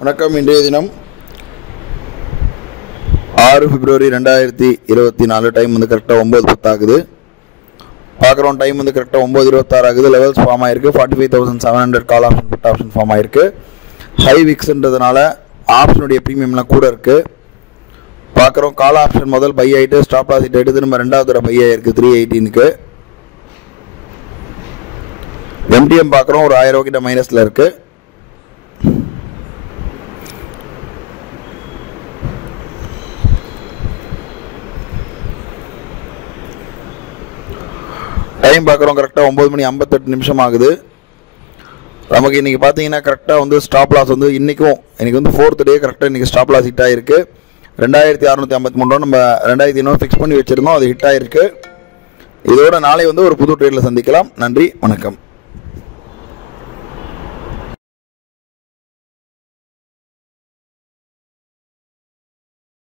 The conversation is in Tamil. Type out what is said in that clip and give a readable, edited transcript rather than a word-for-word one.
வணக்கம். இன்றைய தினம் 6 பிப்ரவரி 2024. டைம் வந்து கரெக்டாக 9:10 ஆகுது. பார்க்குறோம் டைம் வந்து கரெக்டாக 9:26 ஆகுது. லெவல்ஸ் ஃபார்ம் ஆயிருக்கு. 45,700 call option put option form ஆயிருக்கு. ஹை விக்ஸ்ன்றதுனால ஆப்ஷனுடைய ப்ரீமியம்லாம் கூட இருக்குது. பார்க்குறோம் கால் ஆப்ஷன் முதல் பை ஆகிட்டு ஸ்டாப் லாஸ் ஹிட் ஆகிட்டு திரும்ப ரெண்டாவது தடவை பை ஆகிருக்கு 318க்கு. எம்டிஎம் பார்க்குறோம் ஒரு 1000 கிட்ட மைனஸில் இருக்குது. டைம் பார்க்குறோம் கரெக்டாக 9:58 ஆகுது. நமக்கு இன்றைக்கி பார்த்தீங்கன்னா கரெக்டாக வந்து ஸ்டாப் லாஸ் வந்து இன்றைக்கி வந்து 4th டே கரெக்டாக இன்றைக்கி ஸ்டாப் லாஸ் ஹிட் ஆகிருக்கு. 2653 நம்ம 2500 ஃபிக்ஸ் பண்ணி வச்சுருந்தோம், அது ஹிட் ஆகிருக்கு. இதோட நாளை வந்து ஒரு புது ட்ரேடில் சந்திக்கலாம். நன்றி, வணக்கம்.